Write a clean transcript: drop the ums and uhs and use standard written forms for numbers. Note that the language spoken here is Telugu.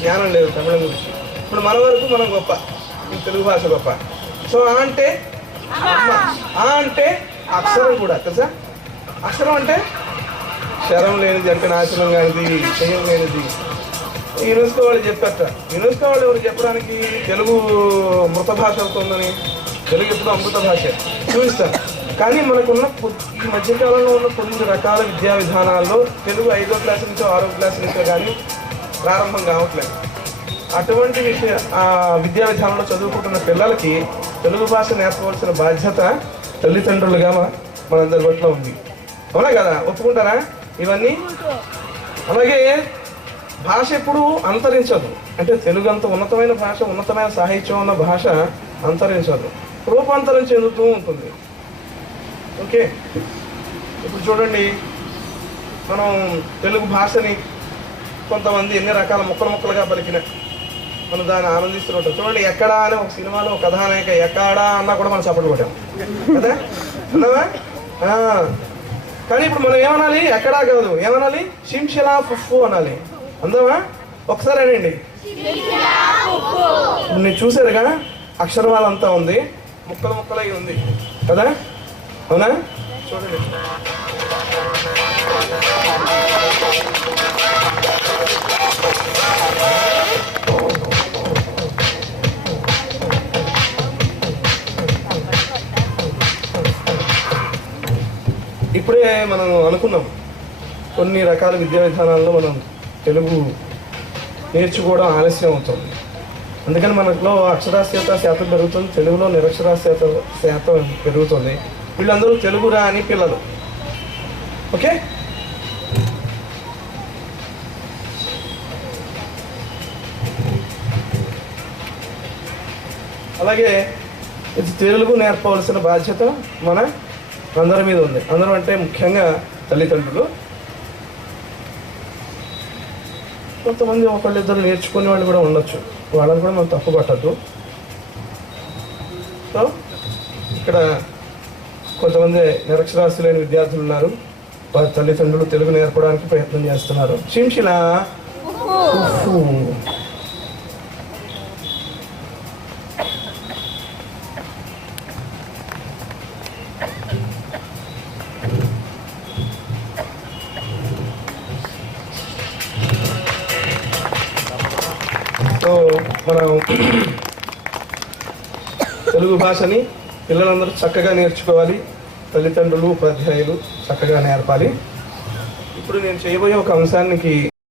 జ్ఞానం లేదు తమిళం గురించి. ఇప్పుడు మన వరకు మనం గొప్ప, ఈ తెలుగు భాష గొప్ప. సో ఆ అంటే అమ్మ, ఆ అంటే అక్షరం కూడా తెలుసా. అక్షరం అంటే శరం లేనిది, అంటే నాశనం కానిది, చెయ్యం లేనిది. యునెస్కో వాళ్ళు చెప్పారట. యునెస్కో వాళ్ళు ఎవరు చెప్పడానికి తెలుగు మృత భాష అవుతుందని, తెలుగు ఎప్పుడు అమృత భాష చూపిస్తారు. కానీ మనకున్న ఈ మధ్యకాలంలో ఉన్న కొన్ని రకాల విద్యా విధానాల్లో తెలుగు 5వ క్లాస్ నుంచో 6వ క్లాస్ నుంచో కానీ ప్రారంభం కావట్లేదు. అటువంటి విద్యా విధానంలో చదువుకుంటున్న పిల్లలకి తెలుగు భాష నేర్పవలసిన బాధ్యత తల్లిదండ్రులుగా మనందరి పట్ల ఉంది. అవునా కదా, ఒప్పుకుంటారా ఇవన్నీ? అలాగే భాష ఎప్పుడు అంతరించదు. అంటే తెలుగు అంత ఉన్నతమైన భాష, ఉన్నతమైన సాహిత్యం ఉన్న భాష అంతరించదు, రూపాంతరం చెందుతూ ఉంటుంది. ఓకే, ఇప్పుడు చూడండి, మనం తెలుగు భాషని కొంతమంది ఎన్ని రకాల ముక్కలుగా పలికిన మనం దాన్ని ఆనందిస్తున్నట్టు. చూడండి, ఎక్కడా అని ఒక సినిమాలో ఒక కథానాయక ఎక్కడా అన్నా కూడా మనం సపోర్ట్ కొట్టాం కదా, అన్నావా? కానీ ఇప్పుడు మనం ఏమనాలి? ఎక్కడా కాదు, ఏమనాలి? షింషిలా ఫుఫు అనాలి. అందామా? ఒకసారి అనండి. నేను చూసారుగా, అక్షరమాలంతా ఉంది, ముక్కలై ఉంది కదా, అవునా? చూడండి, ఇప్పుడే మనం అనుకున్నాం కొన్ని రకాల విద్యా విధానాల్లో మనం తెలుగు నేర్చుకోవడం ఆలస్యం అవుతుంది. అందుకని మనలో అక్షరాస్యత శాతం పెరుగుతుంది, తెలుగులో నిరక్షరాస్యత శాతం పెరుగుతుంది. వీళ్ళందరూ తెలుగు రాని పిల్లలు. ఓకే, అలాగే ఇది తెలుగు నేర్పవలసిన బాధ్యత మన అందరి మీద ఉంది. అందరం అంటే ముఖ్యంగా తల్లిదండ్రులు. కొంతమంది ఒకళ్ళిద్దరు నేర్చుకునే వాళ్ళు కూడా ఉండొచ్చు, వాళ్ళని కూడా మనం తప్పు పట్టద్దు. సో ఇక్కడ కొంతమంది నిరక్షరాస్యులైన విద్యార్థులు ఉన్నారు, వారి తల్లిదండ్రులు తెలుగు నేర్పడానికి ప్రయత్నం చేస్తున్నారు. షింషిలా సో మనం తెలుగు భాషని పిల్లలందరూ చక్కగా నేర్చుకోవాలి, తల్లిదండ్రులు ఉపాధ్యాయులు చక్కగా నేర్పాలి. ఇప్పుడు నేను చేయబోయే ఒక అంశానికి